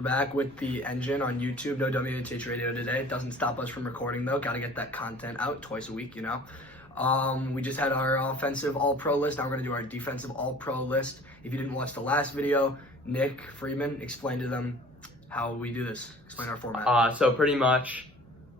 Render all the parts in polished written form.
We're back with the engine on YouTube. No WHH radio today. It doesn't stop us from recording though. Got to get that content out twice a week, you know. We just had our offensive all-pro list. Now we're going to do our defensive all-pro list. If you didn't watch the last video, Nick Freeman explained to them how we do this. Explain our format. So pretty much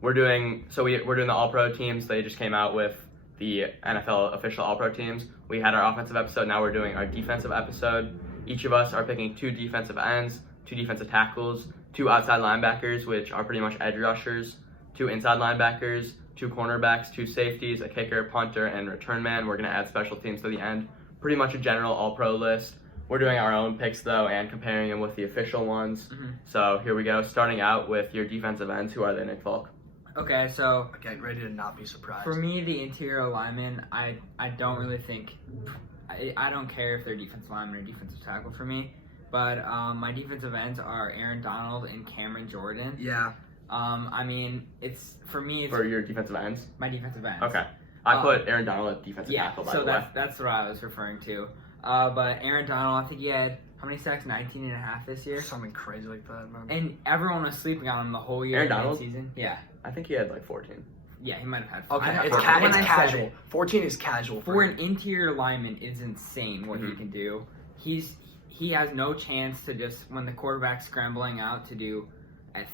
we're doing the all-pro teams. They just came out with the NFL official all-pro teams. We had our offensive episode. Now we're doing our defensive episode. Each of us are picking 2 defensive ends, 2 defensive tackles, 2 outside linebackers, which are pretty much edge rushers, 2 inside linebackers, 2 cornerbacks, 2 safeties, a kicker, punter, and return man. We're going to add special teams to the end. Pretty much a general all-pro list. We're doing our own picks, though, and comparing them with the official ones. So here we go. Starting out with your defensive ends. Who are they, Nick Falk? Okay, so Get ready to not be surprised. for me, the interior linemen, I don't really think, I don't care if they're defensive lineman or defensive tackle for me, but my defensive ends are Aaron Donald and Cameron Jordan. Yeah. I mean, for For your defensive ends? my defensive ends. Okay. I put Aaron Donald at defensive tackle, by the way. That's what I was referring to. But Aaron Donald, I think he had, how many sacks? 19 and a half this year? Something crazy like that, man. And everyone was sleeping on him the whole year. Aaron Donald? Season. Yeah. I think he had like 14. Yeah, he might have had. Okay, When I it's said casual. it, 14 is casual. for an interior lineman, it's insane what he can do. He has no chance to just, when the quarterback's scrambling out to do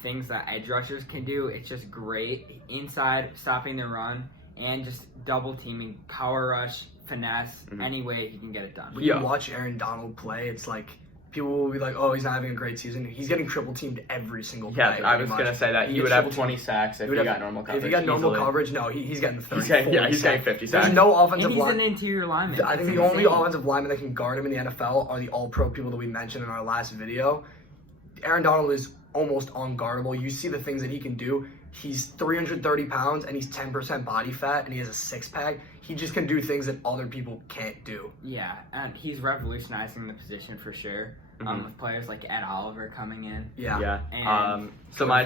things that edge rushers can do, it's just great. Inside, stopping the run, and just double teaming, power rush, finesse, any way he can get it done. When you watch Aaron Donald play, it's like people will be like, "Oh, he's not having a great season." He's getting triple teamed every single play. Yeah, I was going to say that. He would have 20 sacks if he got normal coverage. If he got normal easily. coverage, no, he's getting 30. He's getting 50 sacks. There's no And offensive he's line. an interior lineman. I think That's the only insane. offensive linemen that can guard him in the NFL are the all-pro people that we mentioned in our last video. Aaron Donald is almost unguardable. You see the things that he can do. He's 330 pounds and he's 10% body fat and he has a six-pack. He just can do things that other people can't do. Yeah, and he's revolutionizing the position for sure. With players like Ed Oliver coming in. Yeah. And So my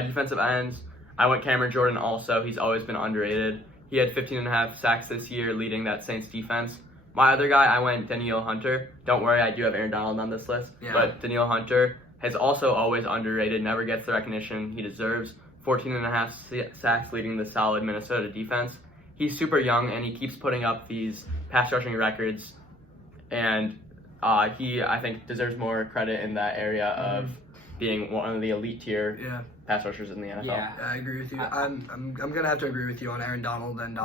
defensive ends, I went Cameron Jordan also. He's always been underrated. He had 15 and a half sacks this year, leading that Saints defense. My other guy, I went Danielle Hunter. Don't worry, I do have Aaron Donald on this list. Yeah. But Danielle Hunter has also always underrated, never gets the recognition he deserves. 14 and a half sacks, leading the solid Minnesota defense. He's super young, and he keeps putting up these pass rushing records. And he, I think, deserves more credit in that area of being one of the elite tier pass rushers in the NFL. Yeah. I agree with you. I'm gonna have to agree with you on Aaron Donald and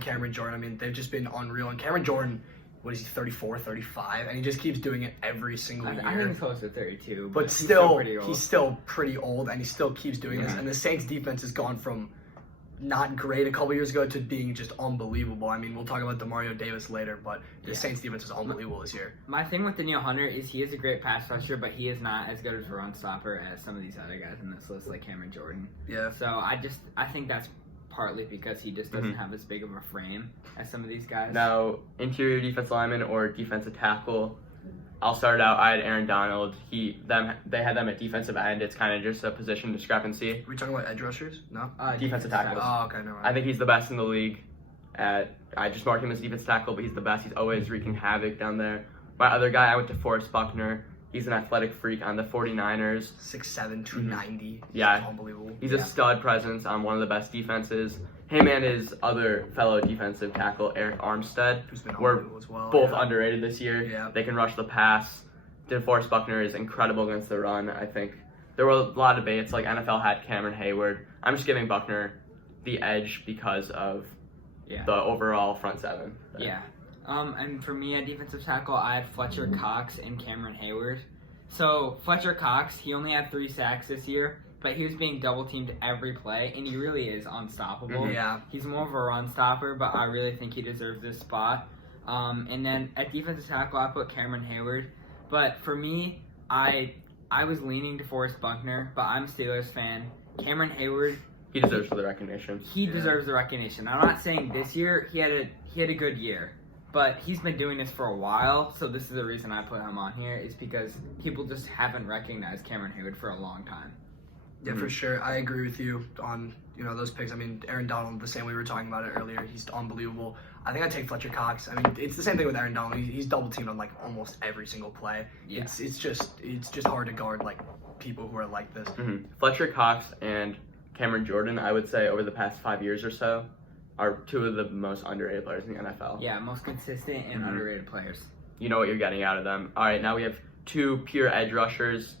Cameron Jordan. I mean, they've just been unreal. And Cameron Jordan, what is he, 34, 35? And he just keeps doing it every single year. I think he's close to 32. But he's still, pretty old. he's still pretty old, and he still keeps doing this. And the Saints defense has gone from not great a couple years ago to being just unbelievable. I mean, we'll talk about DeMario Davis later, but the Saints defense is unbelievable this year. My thing with Danielle Hunter is he is a great pass rusher, but he is not as good as a run stopper as some of these other guys in this list, like Cameron Jordan. Yeah. So I think that's partly because he just doesn't have as big of a frame as some of these guys. Now, interior defense lineman or defensive tackle, I'll start out. I had Aaron Donald. They had them at defensive end. It's kind of just a position discrepancy. Are we talking about edge rushers? No? Defensive tackles. Oh, okay, no. I think he's the best in the league. I just marked him as defensive tackle, but he's the best. He's always wreaking havoc down there. My other guy, I went to Forrest Buckner. He's an athletic freak on the 49ers. 6'7", 290. Yeah. Unbelievable. He's a stud presence on one of the best defenses. Him and his other fellow defensive tackle, Eric Armstead, Who's been were unbelievable as well. both underrated this year. Yeah. They can rush the pass. DeForest Buckner is incredible against the run, I think. There were a lot of debates, like NFL had Cameron Hayward. I'm just giving Buckner the edge because of the overall front seven. Yeah. And for me, at defensive tackle, I had Fletcher Cox and Cameron Hayward. So, Fletcher Cox, he only had 3 sacks this year, but he was being double-teamed every play, and he really is unstoppable. Yeah. He's more of a run stopper, but I really think he deserves this spot. And then at defensive tackle, I put Cameron Hayward. But for me, I was leaning to Forrest Buckner, but I'm a Steelers fan. Cameron Hayward, He deserves the recognition. he deserves the recognition. I'm not saying this year he had a good year, but he's been doing this for a while. So this is the reason I put him on here, is because people just haven't recognized Cameron Hayward for a long time. Yeah, for sure. I agree with you on those picks. I mean, Aaron Donald, the same way we were talking about it earlier. He's unbelievable. I think I'd take Fletcher Cox. I mean, it's the same thing with Aaron Donald. He's double teamed on like almost every single play. Yeah. It's just hard to guard like people who are like this. Fletcher Cox and Cameron Jordan, I would say over the past 5 years or so, are two of the most underrated players in the NFL. Yeah, most consistent and underrated players. You know what you're getting out of them. All right, now we have two pure edge rushers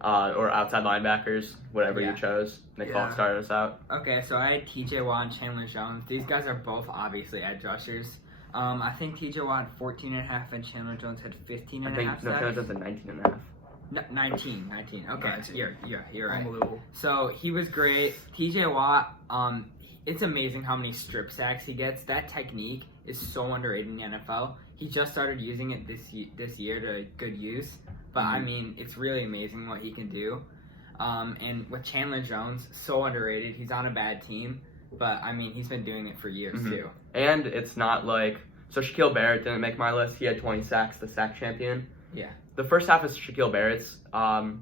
or outside linebackers, whatever you chose. Nick Falk started us out. Okay, so I had TJ Watt and Chandler Jones. These guys are both obviously edge rushers. I think TJ Watt had 14.5 and Chandler Jones had 15.5 I think Chandler Jones had 19.5. 19. Okay, 19. You're right. Unbelievable. So he was great. TJ Watt, it's amazing how many strip sacks he gets. That technique is so underrated in the NFL. He just started using it this year to good use. But I mean, it's really amazing what he can do. And with Chandler Jones, so underrated. He's on a bad team, but I mean, he's been doing it for years too. And it's not like Shaquille Barrett didn't make my list. He had 20 sacks, the sack champion. Yeah. The first half of Shaquille Barrett's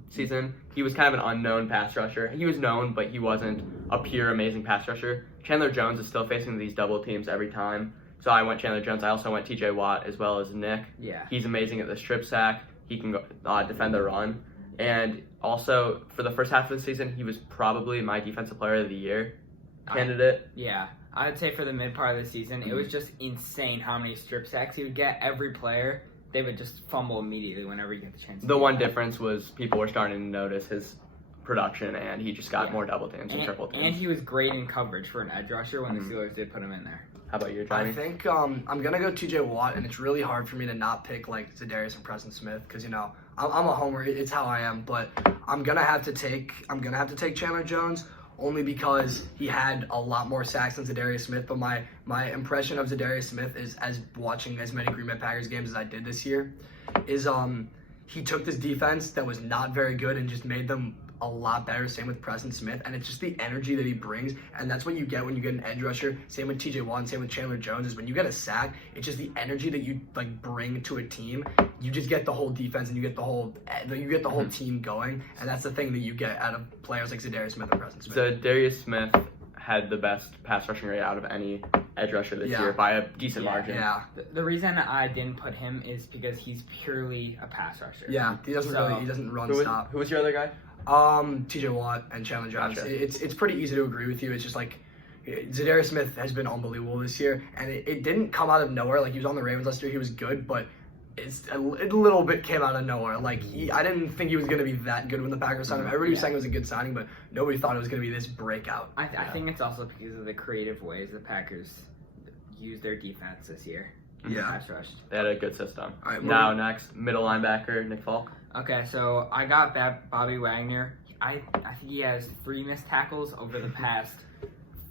season, he was kind of an unknown pass rusher. He was known, but he wasn't a pure amazing pass rusher. Chandler Jones is still facing these double teams every time. So I went Chandler Jones. I also went TJ Watt as well as Nick. Yeah. He's amazing at the strip sack. He can defend the run. And also, for the first half of the season, he was probably my Defensive Player of the Year candidate. Yeah. I would say for the mid part of the season, it was just insane how many strip sacks he would get. Every player, they would just fumble immediately whenever you get the chance. The one difference was people were starting to notice his production, and he just got more double teams and triple teams. And he was great in coverage for an edge rusher when the Steelers did put him in there. How about you, Johnny? I think I'm gonna go TJ Watt, and it's really hard for me to not pick like Za'Darius and Preston Smith because I'm a homer. It's how I am, but I'm gonna have to take Chandler Jones only because he had a lot more sacks than Za'Darius Smith. But my impression of Za'Darius Smith is as watching as many Green Bay Packers games as I did this year, is he took this defense that was not very good and just made them a lot better. Same with Preston Smith, and it's just the energy that he brings, and that's what you get when you get an edge rusher. Same with TJ Watt, same with Chandler Jones. Is when you get a sack, it's just the energy that you like bring to a team. You just get the whole defense, and you get the whole team going, and that's the thing that you get out of players like Za'Darius Smith and Preston Smith. Za'Darius Smith had the best pass rushing rate out of any edge rusher this year by a decent margin. Yeah. The reason I didn't put him is because he's purely a pass rusher. Yeah, he doesn't run stop. Who was your other guy? TJ Watt and Chandler Jones. Gotcha. It's pretty easy to agree with you. It's just like Za'Darius Smith has been unbelievable this year, and it didn't come out of nowhere. Like he was on the Ravens last year, he was good, but it a little bit came out of nowhere. Like I didn't think he was going to be that good when the Packers signed him. Everybody was saying it was a good signing, but nobody thought it was going to be this breakout. I think it's also because of the creative ways the Packers use their defense this year. Pass rush. They had a good system. All right, now next, middle linebacker, Nick Falk. Okay, so I got Bobby Wagner. I think he has 3 missed tackles over the past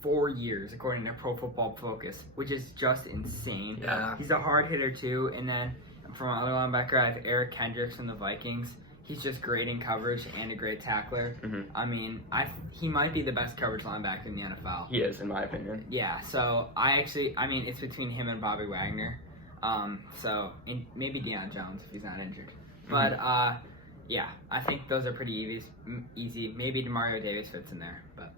4 years, according to Pro Football Focus, which is just insane. Yeah. He's a hard hitter too. And then from my other linebacker, I have Eric Kendricks from the Vikings. He's just great in coverage and a great tackler. I mean, he might be the best coverage linebacker in the NFL. He is, in my opinion. Yeah, so it's between him and Bobby Wagner. And maybe Deion Jones if he's not injured. But yeah, I think those are pretty easy. Maybe DeMario Davis fits in there, but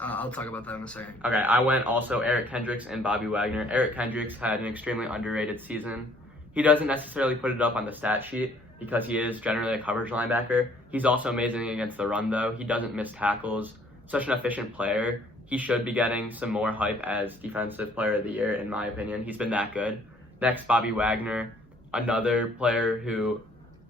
I'll talk about that in a second. Okay, I went also Eric Kendricks and Bobby Wagner. Eric Kendricks had an extremely underrated season. He doesn't necessarily put it up on the stat sheet because he is generally a coverage linebacker. He's also amazing against the run, though. He doesn't miss tackles. Such an efficient player. He should be getting some more hype as Defensive Player of the Year, in my opinion. He's been that good. Next, Bobby Wagner, another player who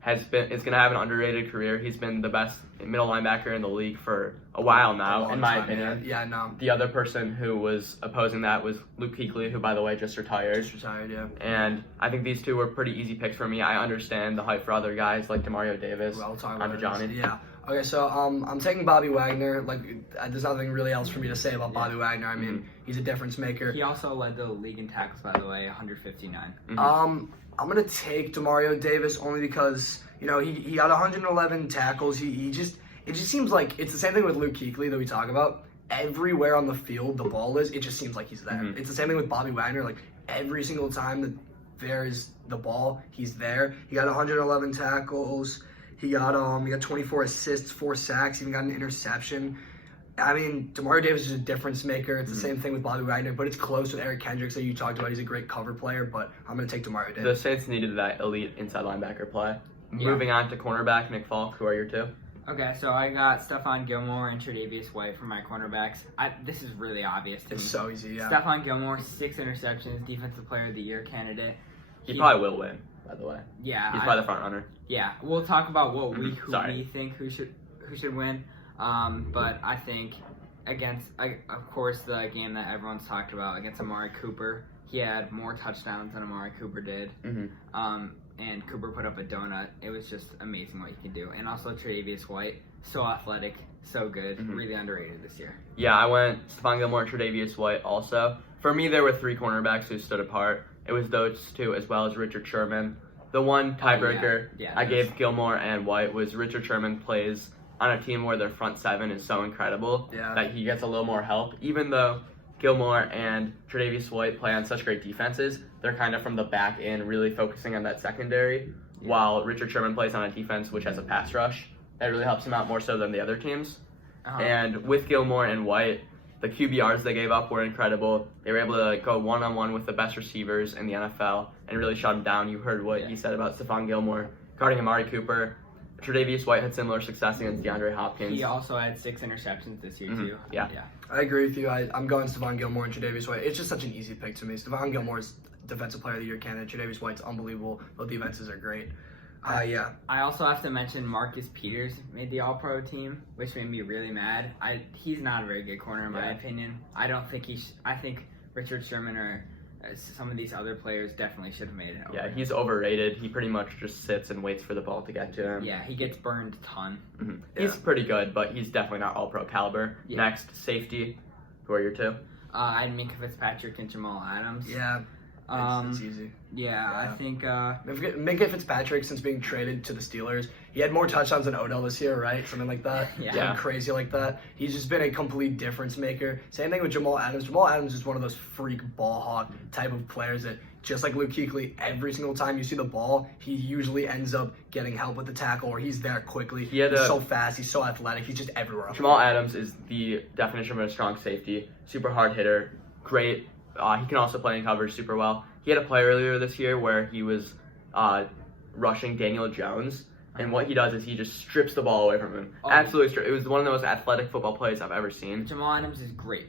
is going to have an underrated career. He's been the best middle linebacker in the league for a while now, in my opinion. Yeah, no. The other person who was opposing that was Luke Kuechly, who, by the way, just retired. Yeah. And I think these two were pretty easy picks for me. I understand the hype for other guys like DeMario Davis. Well, talk about Johnny. Yeah. Okay, so I'm taking Bobby Wagner. Like, there's nothing really else for me to say about Bobby Wagner. I mean, he's a difference maker. he also led the league in tackles, by the way, 159. I'm gonna take DeMario Davis only because he got 111 tackles. It just seems like it's the same thing with Luke Kuechly that we talk about. Everywhere on the field the ball is, it just seems like he's there. It's the same thing with Bobby Wagner. Like every single time that there is the ball, he's there. He got 111 tackles. He got 24 assists, 4 sacks, even got an interception. I mean, Demario Davis is a difference maker. It's the same thing with Bobby Wagner, but it's close with Eric Kendricks that you talked about. He's a great cover player, but I'm going to take Demario The Davis. Saints needed that elite inside linebacker play. Yeah. Moving on to cornerback, Nick Falk, who are your two? Okay, so I got Stephon Gilmore and Tre'Davious White for my cornerbacks. This is really obvious to It's me. so easy, yeah. Stephon Gilmore, 6 interceptions, Defensive Player of the Year candidate. He probably will win, by the way. Yeah, He's probably the front runner. yeah. We'll talk about who Sorry. we think who should win. But I think of course, the game that everyone's talked about against Amari Cooper, he had more touchdowns than Amari Cooper did. And Cooper put up a donut. It was just amazing what he could do. And also Tre'Davious White, so athletic, so good, really underrated this year. Yeah, I went Stephon Gilmore and Tre'Davious White also. For me, there were 3 cornerbacks who stood apart. It was those two as well as Richard Sherman. The one tiebreaker I gave Gilmore and White was Richard Sherman plays on a team where their front 7 is so incredible that he gets a little more help. Even though Gilmore and Tre'Davious White play on such great defenses, they're kind of from the back end, really focusing on that secondary, while Richard Sherman plays on a defense which has a pass rush. That really helps him out more so than the other teams. And with Gilmore and White, the QBRs they gave up were incredible. They were able to go one-on-one with the best receivers in the NFL and really shut them down. You heard what he said about Stephon Gilmore guarding Amari Cooper. Tre'Davious White had similar success against DeAndre Hopkins. He also had 6 interceptions this year too. Yeah. I agree with you. I'm going Stephon Gilmore and Tre'Davious White. It's just such an easy pick to me. Stephon Gilmore's Defensive Player of the Year candidate. Tre'Davious White's unbelievable. Both defenses are great. Yeah. I also have to mention Marcus Peters made the All-Pro team, which made me really mad. He's not a very good corner in my opinion. I don't think I think Richard Sherman or some of these other players definitely should have made it over. Yeah, he's overrated. He pretty much just sits and waits for the ball to get to him. Yeah, he gets burned a ton. He's pretty good, but he's definitely not all-pro caliber. Yeah. Next, safety. Who are your two? I had Minka Fitzpatrick and Jamal Adams. Yeah. It's easy. Yeah, I think Minka Fitzpatrick, since being traded to the Steelers, he had more touchdowns than Odell this year, right? Something like that. Yeah. Crazy like that. He's just been a complete difference maker. Same thing with Jamal Adams. Jamal Adams is one of those freak ball hawk type of players that, just like Luke Kuechly, every single time you see the ball, he usually ends up getting help with the tackle, or he's there quickly. He's so fast. He's so athletic. He's just everywhere. Jamal Adams is the definition of a strong safety. Super hard hitter. Great. He can also play in coverage super well. He had a play earlier this year where he was rushing Daniel Jones, and what he does is he just strips the ball away from him. Absolutely strip. It was one of the most athletic football plays I've ever seen. Jamal Adams is great.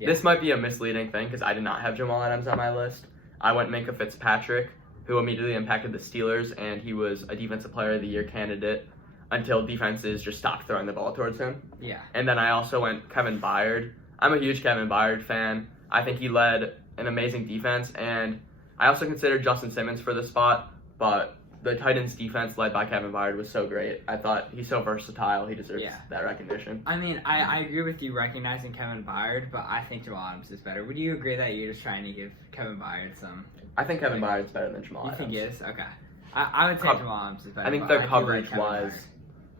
This might be a misleading thing because I did not have Jamal Adams on my list. I went Minka Fitzpatrick, who immediately impacted the Steelers, and he was a Defensive Player of the Year candidate until defenses just stopped throwing the ball towards him. Yeah. And then I also went Kevin Byard. I'm a huge Kevin Byard fan. I think he led an amazing defense, and I also considered Justin Simmons for the spot, but the Titans defense led by Kevin Byard was so great. I thought he's so versatile, he deserves that recognition. I mean, I agree with you recognizing Kevin Byard, but I think Jamal Adams is better. Would you agree that you're just trying to give Kevin Byard some... I think Kevin Byard's better than Jamal Adams. You think he is? Okay. I would say Jamal Adams is better. I think but their coverage-wise,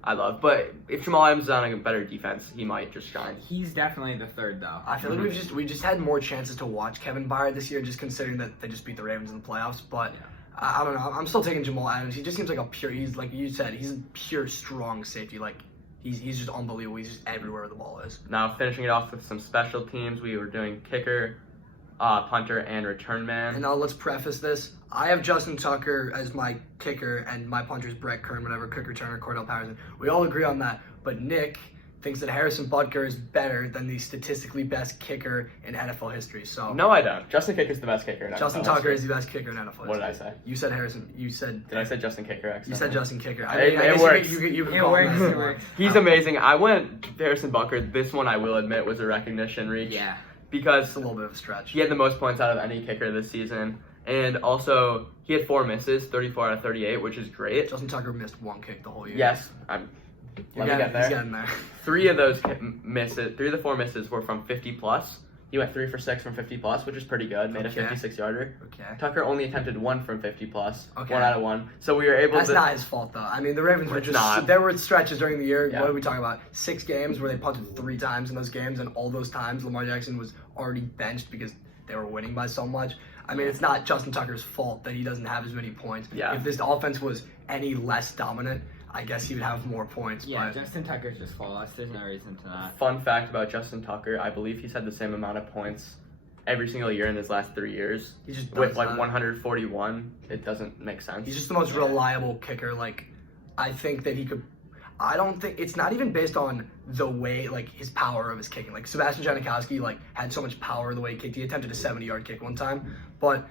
I love. But if Jamal Adams is on a better defense, he might just shine. He's definitely the third, though. I feel like we just had more chances to watch Kevin Byard this year, just considering that they just beat the Ravens in the playoffs. But I don't know. I'm still taking Jamal Adams. He just seems like a pure. He's like you said. He's a pure strong safety. Like he's just unbelievable. He's just everywhere the ball is. Now finishing it off with some special teams, we were doing kicker, punter, and return man. And now let's preface this. I have Justin Tucker as my kicker, and my punter is Brett Kern, whatever, kick returner, Cordell Patterson. We all agree on that. But Nick thinks that Harrison Butker is better than the statistically best kicker in NFL history. So no, I don't. Justin Kicker's the best kicker in NFL Justin Tucker is the best kicker in NFL history. What did I say? You said Harrison. You said... Did I say Justin Kicker, actually? You said Justin Kicker. It works. It works. He's amazing. I went Harrison Butker. This one, I will admit, was a recognition reach. Yeah. Because it's a little bit of a stretch. He had the most points out of any kicker this season. And also, he had 4 misses, 34 out of 38, which is great. Justin Tucker missed 1 kick the whole year. Yes. Let me get there. He's getting there. 3 of those misses, 3 of the 4 misses were from 50 plus. He went 3 for 6 from 50 plus, which is pretty good. Made a 56-yarder. Okay. Tucker only attempted 1 from 50 plus. 1 out of 1. So we were able That's to... not his fault, though. I mean, the Ravens were just... not. There were stretches during the year. Yeah. What are we talking about? 6 games where they punted 3 times in those games, and all those times Lamar Jackson was already benched because they were winning by so much. I mean, it's not Justin Tucker's fault that he doesn't have as many points. Yeah. If this offense was any less dominant, I guess he would have more points. Yeah, but Justin Tucker's just flawless. There's no reason to not. Fun fact about Justin Tucker: I believe he's had the same amount of points every single year in his last 3 years. he just With does like that. 141, it doesn't make sense. He's just the most reliable kicker. Like, I think that he could. I don't think it's not even based on the way, like, his power of his kicking. Like, Sebastian Janikowski, like, had so much power the way he kicked. He attempted a 70-yard kick one time, but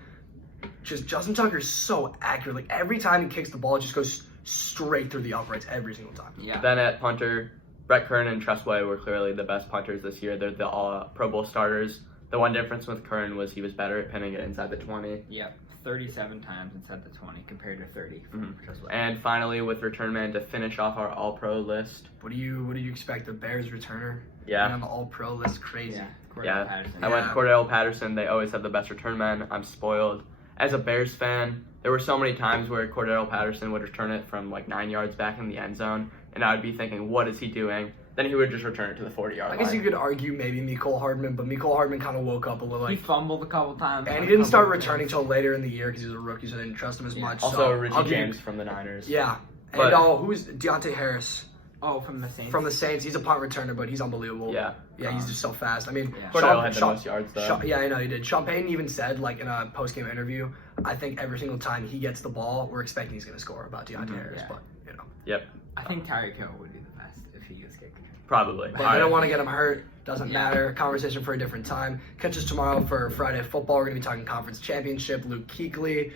just Justin Tucker's so accurate. Like, every time he kicks the ball, it just goes straight through the uprights every single time. Yeah. Then at punter, Brett Kern and Tressway were clearly the best punters this year. They're the all Pro Bowl starters. The one difference with Kern was he was better at pinning it inside the 20. Yep. 37 times inside the 20 compared to 30 from Tressway. And finally, with return man to finish off our All-Pro list. What do you expect? The Bears returner? Yeah. And on the All-Pro list, crazy. Yeah. Cordell Yeah. Patterson. I went Cordell Patterson. They always have the best return men. I'm spoiled. As a Bears fan, there were so many times where Cordell Patterson would return it from like 9 yards back in the end zone, and I would be thinking, what is he doing? Then he would just return it to the 40-yard I line. guess you could argue maybe Mecole Hardman, but Mecole Hardman kind of woke up a little. He Like, fumbled a couple times. and on he a didn't couple start of returning plays. till later in the year because he was a rookie, so they didn't trust him as Yeah. much. Also, so Richie I'll give you- James from the Niners. Yeah. And But- who's Deontay Harris Oh, from the Saints. from the Saints? He's a punt returner, but he's unbelievable. Yeah. Yeah, he's just so fast. I mean, Yeah. Cordell had the most yards, though. Yeah, I know he did. Sean Payton even said, like, in a post-game interview, I think every single time he gets the ball, we're expecting he's going to score about Deontay Harris, yeah. but, you know. Yep. I think Tyreek Hill would be the best if he was kicking. Probably. But I don't want to get him hurt. Doesn't Yeah. matter. Conversation for a different time. Catch us tomorrow for Friday Football. We're going to be talking conference championship. Luke Kuechly.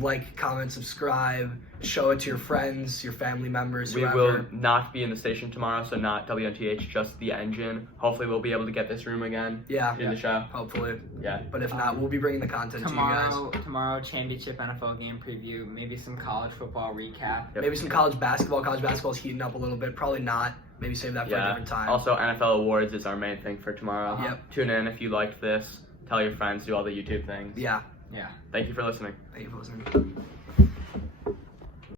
Like, comment, subscribe. Show it to your friends, your family members, We whoever. will not be in the station tomorrow, so not WNTH, just the engine. Hopefully, we'll be able to get this room again. Yeah, In the show. hopefully. Yeah. But if not, we'll be bringing the content to you guys. Tomorrow, championship NFL game preview, maybe some college football recap. Yep. Maybe some college basketball. College basketball's heating up a little bit. Probably not. Maybe save that for a Yeah. different time. Also, NFL awards is our main thing for tomorrow. Yep. Tune in if you liked this. Tell your friends. Do all the YouTube things. Yeah. Yeah. Thank you for listening. Thank you for listening.